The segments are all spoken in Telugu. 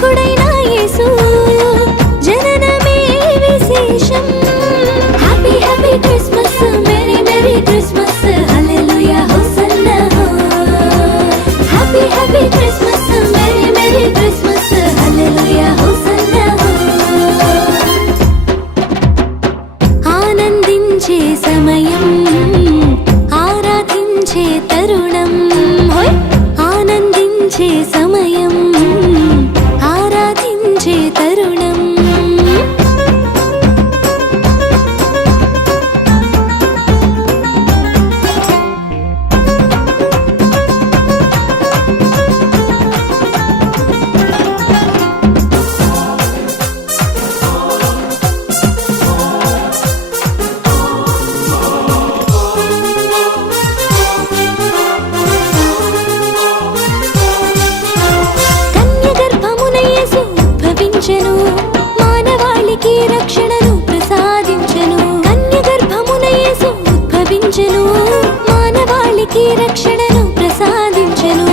రక్షకుడైన యేసు జననమే విశేషం. Happy happy Christmas, merry merry Christmas, హల్లెలూయా hosanna. Happy happy Christmas, merry merry Christmas, హల్లెలూయా హోసన్నా. ఆనందించే సమయం, ఆరాధించే తరుణం, ఆనందించే సమయం, ఆరాధించే తరుణం. మానవాళికి రక్షణను ప్రసాదించెను. కన్య గర్భమున యేసు ఉద్భవించెను, మానవాళికి రక్షణను ప్రసాదించెను.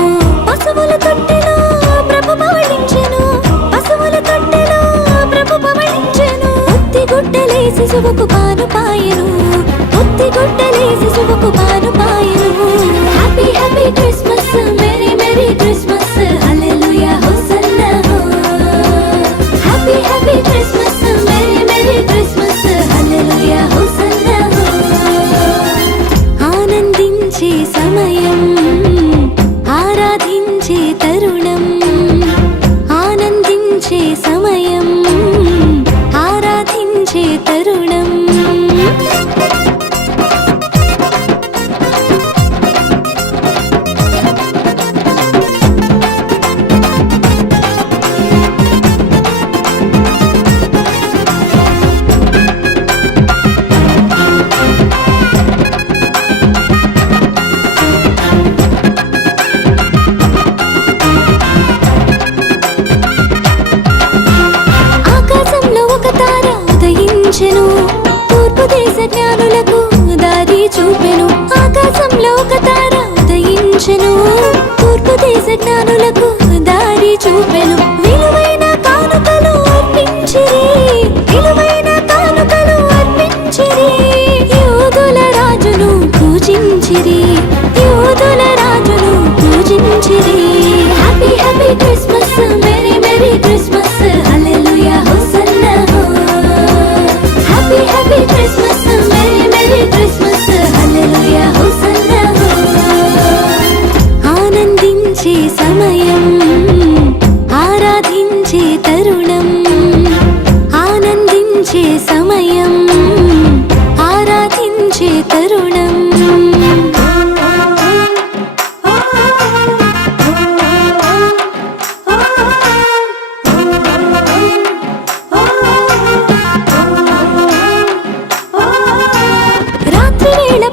పశువుల తొట్టెలో ప్రభు పవళించెను, పశువుల తొట్టెలో ప్రభు పవళించెను. ఒత్తిగుడ్డలే శిశువుకు పానుపాయెను, ఒత్తిగుడ్డలే శిశువుకు పానుపాయెను. Happy happy Christmas, merry merry Christmas, హల్లెలూయా hosanna. Happy happy Christmas, merry merry Christmas, హల్లెలూయా హోసన్నా. ఆనందించే సమయం, ఆరాధించే తరుణం, ఆనందించే సమయం, ఆరాధించే తరుణం. తూర్పు దేశ జ్ఞానులకు దారి చూపెను. ఆకాశంలో ఒక తార ఉదయించెను, తూర్పు దేశ జ్ఞానులకు దారి చూపెను. విలువైన కానుకలు అర్పించిరి, విలువైన కానుకలు అర్పించిరి. యూదుల రాజును పూజించిరి, యూదుల రాజును పూజించిరి. Happy happy Christmas, merry merry Christmas, హల్లెలూయా hosanna. Happy happy Christmas, merry merry Christmas, హల్లెలూయా హోసన్నా. ఆనందించే సమయం, ఆరాధించే తరుణం, ఆనందించే సమయం, ఆరాధించే తరుణం.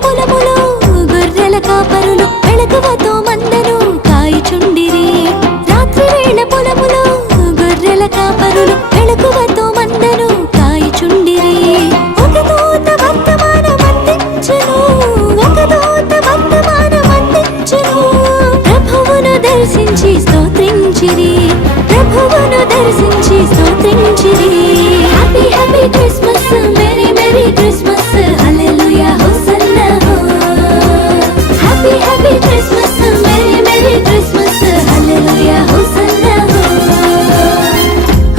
పొలములో గొర్రెల కాపరులు మెళకువతో మందను కాయుచుండిరి. రాత్రి వేళ పొలములో గొర్రెల కాపరులు మెళకువతో మందను కాయుచుండిరి. ఒక దూత వర్తమానం అందించెను, ఒక దూత వర్తమానం అందించెను. ప్రభువును దర్శించి స్తోత్రించిరి, ప్రభువును దర్శించి స్తోత్రించిరి. Happy happy Christmas, merry merry Christmas, హల్లెలూయా hosanna. Happy happy Christmas, merry merry Christmas, హల్లెలూయా హోసన్నా.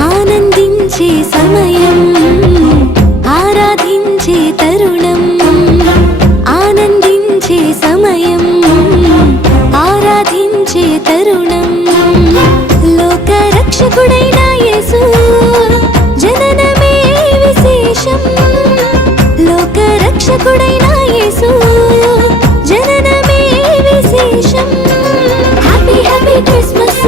ఆనందించే సమయం, ఆరాధించే తరుణం, ఆనందించే సమయం, ఆరాధించే తరుణం. లోక రక్షకుడైన యేసు జననమే విశేషం. లోక రక్షకుడైన యేసు జననమే విశేషం. Happy happy Christmas,